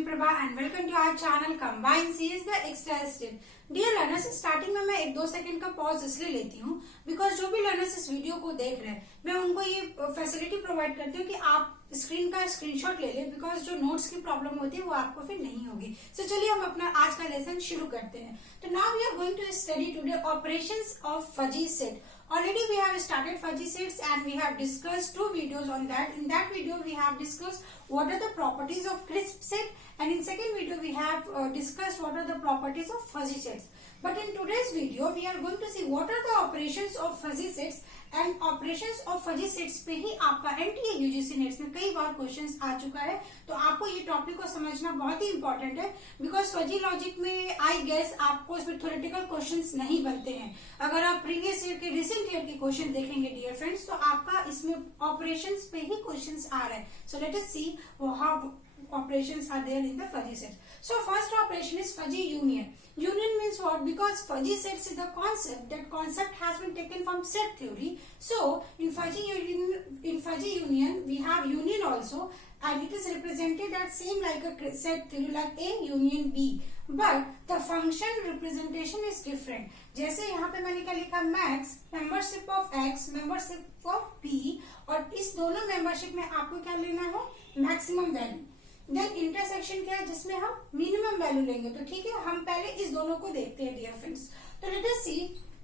Lakshmi Prabha and welcome to our channel Combine Series the Extra Step. Dear learners, starting में मैं 1-2 second का pause इसलिए लेती हूँ बिकॉज जो भी लर्नर्स इस वीडियो को देख रहे हैं मैं उनको ये फैसिलिटी प्रोवाइड करती हूँ कि आप स्क्रीन का स्क्रीनशॉट ले लें बिकॉज जो नोट्स की प्रॉब्लम होती है वो आपको फिर नहीं होगी। सो चलिए हम अपना आज का लेसन शुरू करते हैं। तो now we are going to study today operations of fuzzy set. Already we have started fuzzy sets and we have discussed 2 videos on that. In that video we have discussed what are the properties of crisp set and in second video we have discussed what are the properties of fuzzy sets. But in today's video we are going to see what are the operations of fuzzy sets and operations of fuzzy sets पे ही आपका NTA UGC nets में कई बार questions आ चुका है। तो आपको ये topic को समझना बहुत ही इंपॉर्टेंट है बिकॉज फजी लॉजिक में आई गेस आपको इसमें थ्योरेटिकल क्वेश्चंस नहीं बनते हैं। अगर आप प्रीवियस ईयर के रिसेंट ईयर के क्वेश्चन देखेंगे डियर फ्रेंड्स तो आपका इसमें ऑपरेशंस पे ही क्वेश्चंस आ रहे हैं। So let us see how operations are there in the fuzzy sets. So first operation is fuzzy union. Union means what? Because fuzzy sets is the concept. That concept has been taken from set theory. So in fuzzy union we have union also and it is represented as same like a set theory like A union B. But the function representation is different. जैसे यहाँ पे मैंने क्या लिखा max membership of X membership of P और इस दोनों membership में आपको क्या लेना है maximum value. देन इंटरसेक्शन क्या है जिसमें हम मिनिमम वैल्यू लेंगे। तो ठीक है हम पहले इस दोनों को देखते हैं डियर फ्रेंड्स। तो लेट अस सी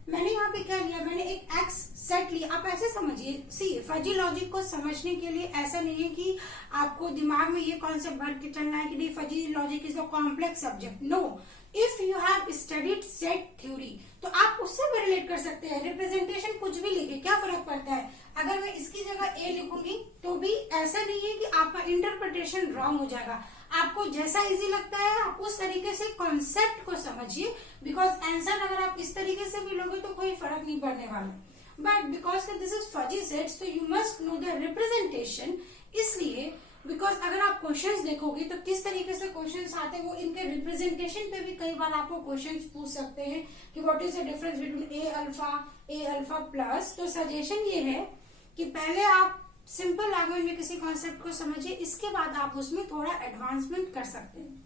मैंने यहाँ पे क्या लिया, मैंने एक एक्स सेट लिया। आप ऐसे समझिए, सी फजी लॉजिक को समझने के लिए ऐसा नहीं है कि आपको दिमाग में ये कॉन्सेप्ट भर के चलना है कि fuzzy logic is a complex subject. No, if you have studied set theory तो आप उससे भी रिलेट कर सकते हैं। रिप्रेजेंटेशन कुछ भी लिखे क्या फर्क पड़ता है। अगर मैं इसकी जगह ए लिखूंगी तो भी ऐसा नहीं है कि आपका इंटरप्रिटेशन रॉन्ग हो जाएगा। आपको जैसा इजी लगता है आप उस तरीके से कॉन्सेप्ट को समझिए बिकॉज आंसर अगर आप इस तरीके से भी लोगे तो कोई फर्क नहीं पड़ने वाला। But because this is fuzzy sets तो you must know the representation. इसलिए बिकॉज अगर आप क्वेश्चंस देखोगे तो किस तरीके से क्वेश्चंस आते हैं वो इनके रिप्रेजेंटेशन पे भी कई बार आपको क्वेश्चंस पूछ सकते हैं कि what is the difference between A alpha plus. तो सजेशन ये है कि पहले आप सिंपल लैंग्वेज में किसी कॉन्सेप्ट को समझिए, इसके बाद आप उसमें थोड़ा एडवांसमेंट कर सकते हैं।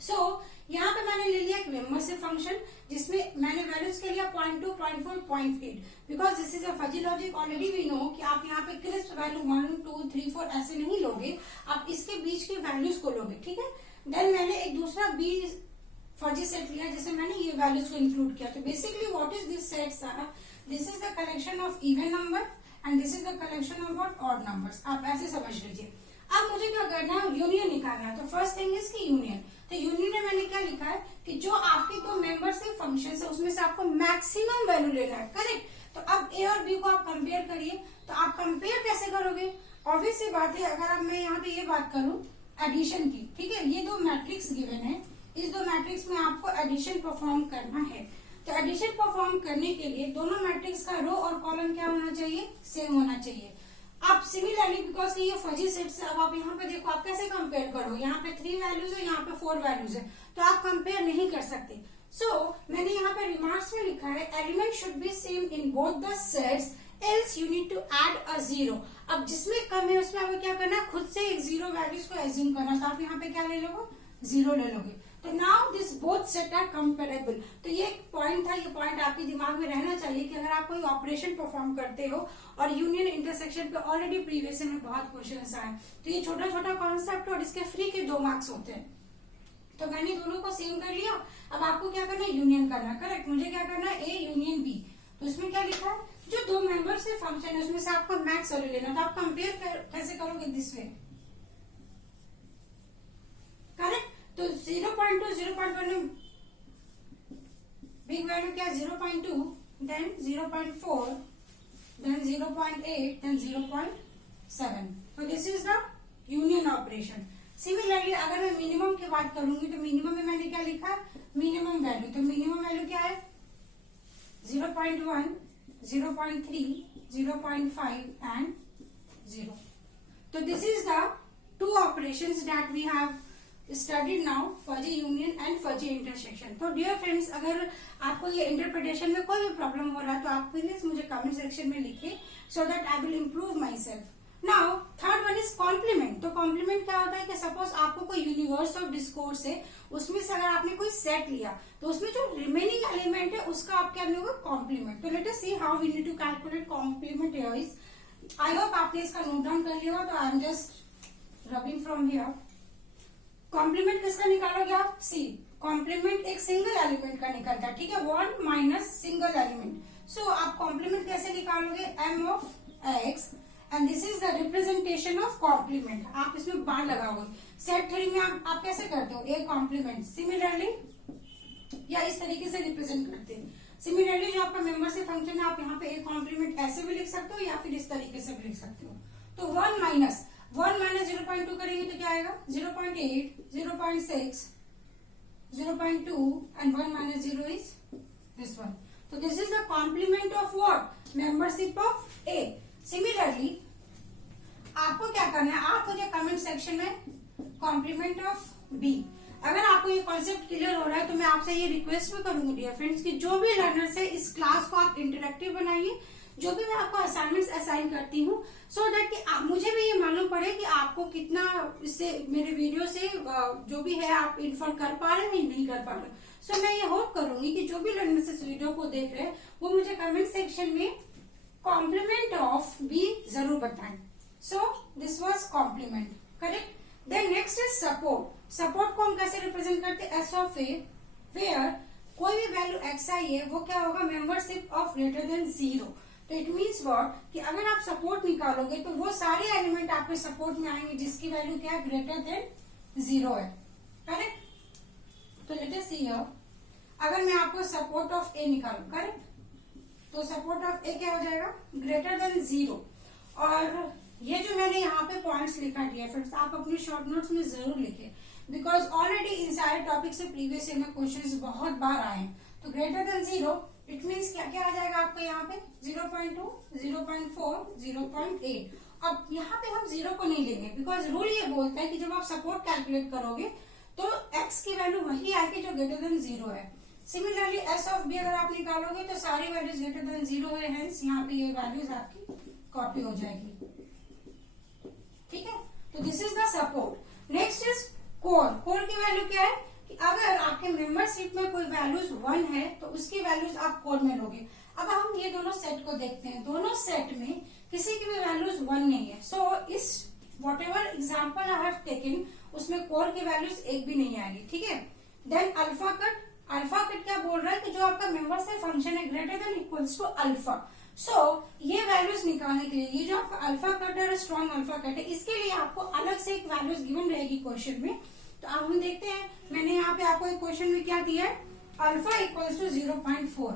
सो यहाँ पे मैंने ले लिया एक मेंबरशिप फंक्शन जिसमें मैंने वैल्यूज के लिया 0.2, 0.4, 0.8 because this is a fuzzy logic. Already we know कि आप यहाँ पे क्रिस्प वैल्यू 1, 2, 3, 4 ऐसे नहीं लोगे, आप इसके बीच की वैल्यूज को लोगे। ठीक है, देन मैंने एक दूसरा बी फजी सेट लिया जिसमें मैंने ये वैल्यूज को इंक्लूड किया। तो basically what is this set सारा, this is the collection of even number and this is the collection of what odd numbers. आप ऐसे समझ लीजिए। अब मुझे क्या करना है, यूनियन निकालना है। तो फर्स्ट थिंग इज की यूनियन। तो यूनियन में मैंने क्या लिखा है कि जो आपके दो मेंबरशिप फंक्शन है उसमें से आपको मैक्सिमम वैल्यू लेना है। करेक्ट। तो अब ए और बी को आप कंपेयर करिए। तो आप कंपेयर कैसे करोगे, ऑब्वियस सी बात है। अगर अब मैं यहाँ पे ये बात करूं एडिशन की, ठीक है, ये दो मैट्रिक्स गिवन है, इस दो मैट्रिक्स में आपको एडिशन परफॉर्म करना है। तो एडिशन परफॉर्म करने के लिए दोनों मैट्रिक्स का रो और कॉलम क्या होना चाहिए, सेम होना चाहिए। अब सिमिलरली बिकॉज ये फजी सेट से अब आप यहाँ पे देखो आप कैसे कंपेयर करो, यहाँ पे 3 वैल्यूज है, यहाँ पे 4 वैल्यूज है, तो आप कंपेयर नहीं कर सकते। सो मैंने यहाँ पे रिमार्क्स में लिखा है element should be same in both the sets else you need to add a 0। अब जिसमें कम है उसमें आपको क्या करना है, खुद से एक 0 वैल्यूज को एज्यूम करना। तो आप यहाँ पे क्या ले लोगे, 0 ले लोगे। तो now this both set are comparable. तो ये एक पॉइंट था, ये पॉइंट आपके दिमाग में रहना चाहिए कि अगर आप कोई ऑपरेशन परफॉर्म करते हो और यूनियन इंटरसेक्शन पे ऑलरेडी प्रीवियस में बहुत क्वेश्चंस आए तो ये छोटा छोटा कॉन्सेप्ट और इसके फ्री के 2 मार्क्स होते हैं। तो मैंने दोनों को सेम कर लिया। अब आपको क्या करना है, यूनियन करना। करेक्ट। मुझे क्या करना है, ए यूनियन बी। तो इसमें क्या लिखा है, जो दो मेंबर से फंक्शन है उसमें से आपको मैक्स वैल्यू लेना। तो आप कंपेयर कैसे करोगे, दिस वे। करेक्ट। तो 0.2, 0.1 में बिग वैल्यू क्या है, 0.2, देन 0.4, देन 0.8, देन 0.7। तो this is the union operation. Similarly अगर मैं मिनिमम की बात करूंगी तो मिनिमम में मैंने क्या लिखा, मिनिमम वैल्यू। तो मिनिमम वैल्यू क्या है, 0.1, 0.3, 0.5 एंड 0। तो this is the 2 operations that we have studied now, fuzzy union and fuzzy intersection. तो डियर फ्रेंड्स, अगर आपको ये इंटरप्रिटेशन में कोई भी प्रॉब्लम हो रहा है तो आप प्लीज मुझे कमेंट सेक्शन में लिखिए so that I will improve myself. Now third one is complement. तो कॉम्प्लीमेंट क्या होता है कि सपोज आपको कोई यूनिवर्स ऑफ डिस्कोर्स है, उसमें से अगर आपने कोई सेट लिया तो उसमें जो रिमेनिंग एलिमेंट है उसका आप क्या होगा, कॉम्प्लीमेंट। तो let us see how we need to calculate complement here is. I hope आपने इसका नोट डाउन कर लिया होगा, तो I am just rubbing from here. Complement किसका निकालोगे आप, सी कॉम्प्लीमेंट एक सिंगल एलिमेंट का निकलता है, ठीक है, one minus single element. So आप कॉम्प्लीमेंट कैसे निकालोगे, M of X and this is the representation of complement. आप इसमें बार लगाओगे। सेट थ्योरी में आप कैसे करते हो, ए कॉम्प्लीमेंट सिमिलरली या इस तरीके से रिप्रेजेंट करते हैं। सिमिलरली जो आपका मेंबरशिप फंक्शन है, आप यहाँ पे ए कॉम्प्लीमेंट ऐसे भी लिख सकते हो या फिर इस तरीके से भी लिख सकते हो। तो 1 माइनस 0.2 करेंगे तो क्या आएगा, 0.8, 0.6, 0.2 and 1 minus 0 is this one. So this is the complement of what, membership of A. Similarly, आपको क्या करना है, आप मुझे कमेंट सेक्शन में कॉम्प्लीमेंट ऑफ बी। अगर आपको ये कॉन्सेप्ट क्लियर हो रहा है तो मैं आपसे ये रिक्वेस्ट भी करूंगी डियर फ्रेंड्स कि जो भी लर्नर्स है इस क्लास को आप इंटरेक्टिव बनाइए। जो भी मैं आपको असाइनमेंट्स असाइन करती हूँ सो दैट कि मुझे भी ये मालूम पड़े कि आपको कितना इससे मेरे वीडियो से जो भी है आप इन्फॉर्म कर पा रहे हैं या नहीं कर पा रहे। सो मैं ये होप करूंगी कि जो भी लर्नर्स इस वीडियो को देख रहे हैं वो मुझे कमेंट सेक्शन में कॉम्प्लीमेंट ऑफ बी जरूर बताएं। So this was complement, correct. Then next is support. Support को हम कैसे रिप्रेजेंट करते हैं, एस ऑफ ए वेयर कोई भी वैल्यू एक्स आई है वो क्या होगा, मेंबरशिप ऑफ ग्रेटर देन 0। तो इट मीन्स व्हाट कि अगर आप सपोर्ट निकालोगे तो वो सारे एलिमेंट आपके सपोर्ट में आएंगे जिसकी वैल्यू क्या है, ग्रेटर देन 0 है, करेक्ट। तो लेट अस सी हियर, अगर मैं आपको सपोर्ट ऑफ ए निकालू, करेक्ट, तो सपोर्ट ऑफ ए क्या हो जाएगा, ग्रेटर देन 0। और ये जो मैंने यहाँ पे पॉइंट्स लिखा दिया फ्रेंड्स, आप अपने शॉर्ट नोट्स में जरूर लिखे, बिकॉज ऑलरेडी इन सारे टॉपिक से प्रीवियस ईयर में क्वेश्चंस बहुत बार आए हैं। तो ग्रेटर देन 0 इट मीन्स क्या क्या आ जाएगा आपको यहाँ पे, 0.2, 0.4, 0.8। अब यहाँ पे हम 0 को नहीं लेंगे बिकॉज रूल ये बोलता है कि जब आप सपोर्ट कैलकुलेट करोगे तो x की वैल्यू वही आएगी जो ग्रेटर देन 0 है। सिमिलरली एस ऑफ बी अगर आप निकालोगे तो सारी वैल्यूज ग्रेटर देन 0 है, हेंस यहाँ पे ये वैल्यूज आपकी कॉपी हो जाएगी, ठीक है। तो this is the support. Next is core. Core की वैल्यू क्या है कि अगर आपके मेंबरशिप में कोई वैल्यूज 1 है तो उसकी वैल्यूज आप कोर में लोगे। अब हम ये दोनों सेट को देखते हैं, दोनों सेट में किसी की भी वैल्यूज 1 नहीं है। सो इस whatever example I have taken उसमें कोर की वैल्यूज एक भी नहीं आएगी, ठीक है। Then alpha cut. Alpha cut क्या बोल रहा है कि जो आपका मेंबरशिप फंक्शन है greater than equals to alpha. So ये वैल्यूज निकालने के लिए ये जो आपका अल्फा कट है, स्ट्रॉन्ग अल्फा कट है, इसके लिए आपको अलग से एक वैल्यूज गिवन रहेगी क्वेश्चन में। तो अब हम देखते हैं, मैंने यहाँ पे आपको एक क्वेश्चन में क्या दिया है, अल्फा इक्वल्स टू 0.4।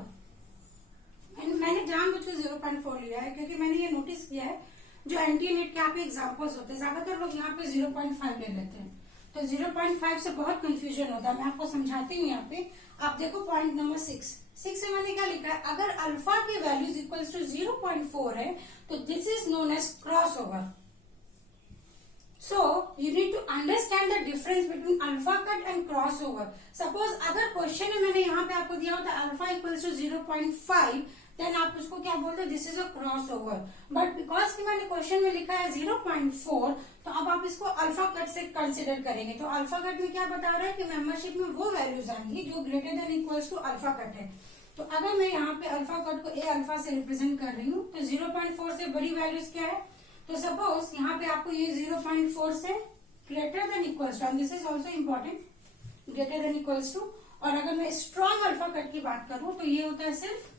मैंने जानबूझकर 0.4 लिया है क्योंकि मैंने ये नोटिस किया है जो एनटीए नेट के यहाँ पे एग्जाम्पल्स होते हैं ज्यादातर लोग यहाँ पे 0.5 ले लेते हैं। तो 0.5 से बहुत कंफ्यूजन होता है। मैं आपको समझाती हूँ यहाँ पे। आप देखो पॉइंट नंबर 6 में मैंने क्या लिखा है, अगर अल्फा की वैल्यूज इक्वल्स टू 0.4 है तो this is known as crossover. So you need to understand the difference between alpha cut and crossover. Suppose अगर क्वेश्चन में मैंने यहाँ पे आपको दिया होता अल्फा इक्वल्स टू 0.5, देन आप उसको क्या बोलते हो, this is a cross over. But because कि मैंने क्वेश्चन में लिखा है 0.4, तो अब आप इसको अल्फा कट से कंसिडर करेंगे। तो अल्फा कट में क्या बता रहा है कि मेंबरशिप में वो वैल्यूज आएंगी जो greater than equals to alpha cut है। तो अगर मैं यहाँ पे अल्फा कट को ए अल्फा से रिप्रेजेंट कर रही हूँ तो 0.4 से बड़ी वैल्यूज क्या है, तो सपोज यहाँ पे आपको ये 0.4 से greater than equals to, this is also important, greater than equals to. और अगर मैं स्ट्रॉन्ग अल्फा कट की बात करूं तो ये होता है सिर्फ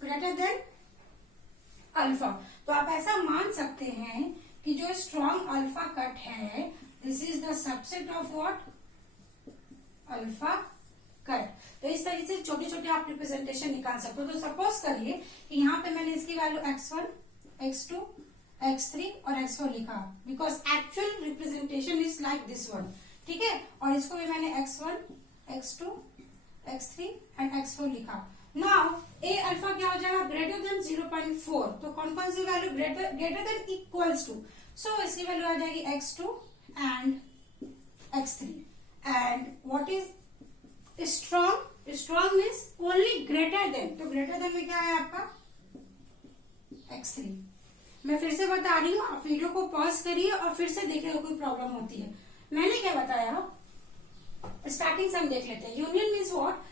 ग्रेटर देन अल्फा। तो आप ऐसा मान सकते हैं कि जो स्ट्रॉन्ग अल्फा कट है this is the subset of what, alpha cut. तो इस तरीके से छोटे छोटे आप रिप्रेजेंटेशन निकाल सकते हो। तो सपोज करिए कि यहाँ पे मैंने इसकी वैल्यू x1, x2, x3 और x4 लिखा because actual representation is like this one, ठीक है। और इसको भी मैंने x1, x2, x3 and x4 लिखा। नाउ ए अल्फा क्या हो जाएगा, ग्रेटर देन 0.4। तो कौन कौन सी value greater than equals to, so इसकी वैल्यू आ जाएगी x2 and x3। And what is strong, strong means only greater than, तो ग्रेटर देन में क्या है आपका x3। मैं फिर से बता रही हूँ, आप वीडियो को पॉज करिए और फिर से देखिएगा कोई प्रॉब्लम होती है। मैंने क्या बताया, स्टार्टिंग से हम देख लेते हैं। यूनियन मीन्स व्हाट,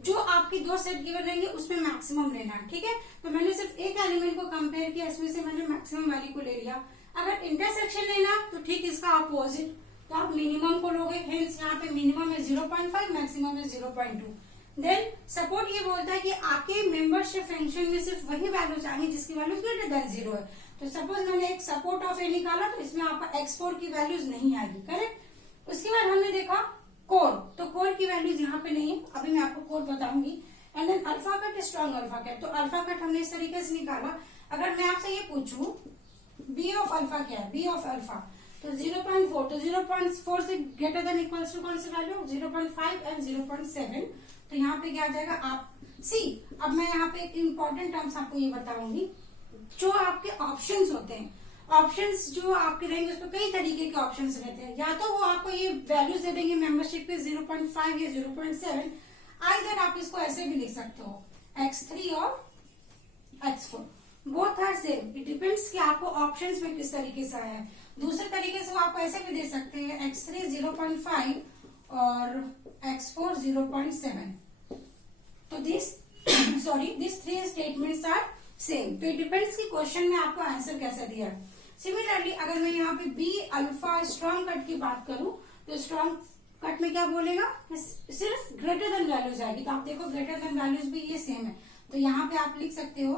जो आपके दो सेट गिवन रहेंगे उसमें मैक्सिमम लेना है, ठीक है। तो मैंने सिर्फ एक एलिमेंट को कंपेयर किया, इसमें से मैंने मैक्सिमम वैल्यू को ले लिया। अगर इंटरसेक्शन लेना तो ठीक इसका अपोजिट, तो आप मिनिमम को लोगे, हेंस यहाँ पे मिनिमम है 0.5, मैक्सिमम है 0.2। देन सपोर्ट ये बोलता है कि आपके मेंबरशिप फंक्शन में सिर्फ वही वैल्यूज आएंगी जिसकी वैल्यूज ग्रेटर देन 0 है। तो सपोज मैंने एक सपोर्ट ऑफ ए निकाला, तो इसमें आपका x4 की वैल्यूज नहीं आएगी, करेक्ट। उसके बाद हमने देखा कोर, तो कोर की वैल्यूज यहाँ पे नहीं है, अभी मैं आपको कोर बताऊंगी। And then alpha cut, strong alpha cut, तो अल्फा कट हमने इस तरीके से निकाला। अगर मैं आपसे ये पूछूं बी ऑफ अल्फा क्या है, बी ऑफ अल्फा, तो 0.4, तो 0.4 से ग्रेटर देन इक्वल्स टू कौन सी वैल्यू, 0.5 एंड 0.7। तो यहाँ पे क्या आ जाएगा, आप सी। अब मैं यहाँ पे एक इम्पोर्टेंट टर्म्स आपको ये बताऊंगी, जो आपके ऑप्शंस होते हैं, ऑप्शंस जो आपके रहेंगे उसमें कई तरीके के ऑप्शंस रहते हैं। या तो वो आपको ये वैल्यूज दे देंगे मेंबरशिप पे 0.5 या 0.7, आइदर आप इसको ऐसे भी लिख सकते हो x3 और x4, both are same, it depends कि आपको ऑप्शंस में किस तरीके से आया है। दूसरे तरीके से वो आपको ऐसे भी दे सकते हैं x3 0.5 और x4 0.7। तो this three statements are same. तो इट डिपेंड्स कि क्वेश्चन में आपको आंसर कैसा दिया है। सिमिलरली अगर मैं यहाँ पे बी अल्फा स्ट्रॉन्ग कट की बात करूं, तो स्ट्रॉन्ग कट में क्या बोलेगा, सिर्फ ग्रेटर देन वैल्यूज आएगी। तो आप देखो ग्रेटर देन वैल्यूज भी ये सेम है, तो यहाँ पे आप लिख सकते हो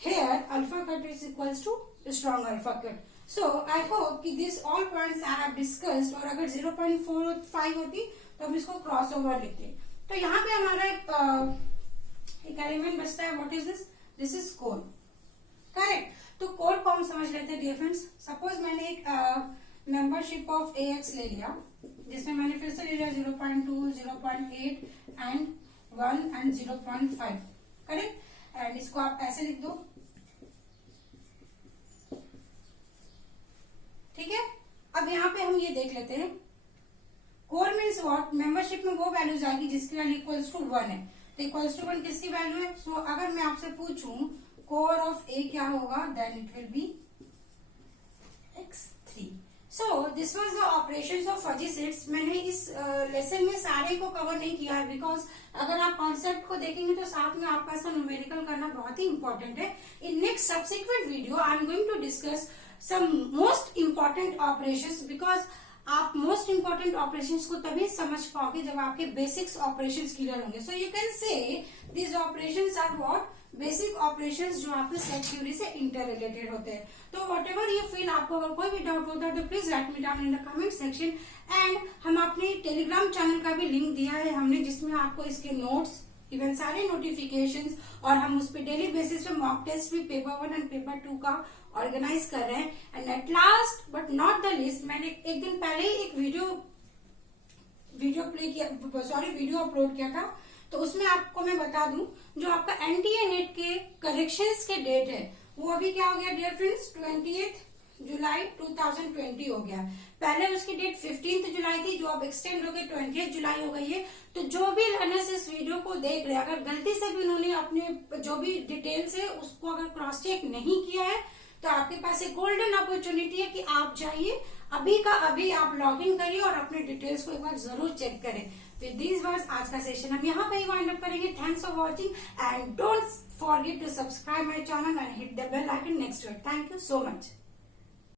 here alpha cut is equals to strong alpha cut. So I hope कि this all points I have discussed. और अगर 0.45 होती तो हम इसको क्रॉस ओवर लिखते। तो यहाँ पे हमारा एक एलिमेंट बचता है, what is this, this is core, correct. तो कोर को हम समझ लेते हैं डियर फ्रेंड्स। सपोज मैंने एक मेंबरशिप ऑफ AX ले लिया, जिसमें मैंने फिर से ले लिया 0.2, 0.8 एंड 1 एंड 0.5, करेक्ट। एंड इसको आप ऐसे लिख दो, ठीक है। अब यहाँ पे हम ये देख लेते हैं, कोर मीन्स व्हाट, मेंबरशिप में वो वैल्यूज आएगी जिसकी वैल्यू इक्वल्स टू 1 है। तो इक्वल्स टू 1 किसकी वैल्यू है, सो अगर मैं आपसे पूछूं कोर ऑफ A क्या होगा, then it will be x3। So this was the operations of fuzzy sets. मैंने इस लेसन में सारे को कवर नहीं किया है, बिकॉज अगर आप कॉन्सेप्ट को देखेंगे तो साथ में आपका इसका न्यूमेरिकल करना बहुत ही इंपॉर्टेंट है। In next subsequent video I am going to discuss some most important operations, because आप मोस्ट इंपॉर्टेंट ऑपरेशंस को तभी समझ पाओगे जब आपके बेसिक्स ऑपरेशंस क्लियर होंगे। So you can say these operations are what, basic operations जो आपके सेट थ्योरी से इंटर रिलेटेड होते हैं। तो वॉट एवर यू फील, आपको अगर कोई भी डाउट होता है तो please right me down in the comment section. And हम अपने टेलीग्राम चैनल का भी लिंक दिया है हमने, जिसमें आपको इसके नोट्स, इवन सारे नोटिफिकेशंस, और हम उस पर डेली बेसिस पे मॉक टेस्ट भी पेपर 1 एंड पेपर 2 का ऑर्गेनाइज कर रहे हैं। And at last but not the least, मैंने एक दिन पहले ही एक वीडियो अपलोड किया था, तो उसमें आपको मैं बता दूं, जो आपका NTA नेट के करेक्शंस के डेट है वो अभी क्या हो गया डियर फ्रेंड्स, 20 जुलाई 2020 हो गया। पहले उसकी डेट 15 जुलाई थी, जो अब एक्सटेंड हो गई 20 जुलाई हो गई है। तो जो भी लर्नर्स इस वीडियो को देख रहे हैं, अगर गलती से भी उन्होंने अपने जो भी डिटेल्स है उसको अगर क्रॉस चेक नहीं किया है, तो आपके पास एक गोल्डन अपॉर्चुनिटी है कि आप जाइए अभी का अभी, आप लॉग इन करिए और अपने डिटेल्स को एक बार जरूर चेक करें। विद दीज वर्ड्स आज का सेशन हम यहाँ पे ही वाइंड अप करेंगे। Thanks for watching and don't forget to subscribe my channel and hit the bell icon next week. Thank you so much.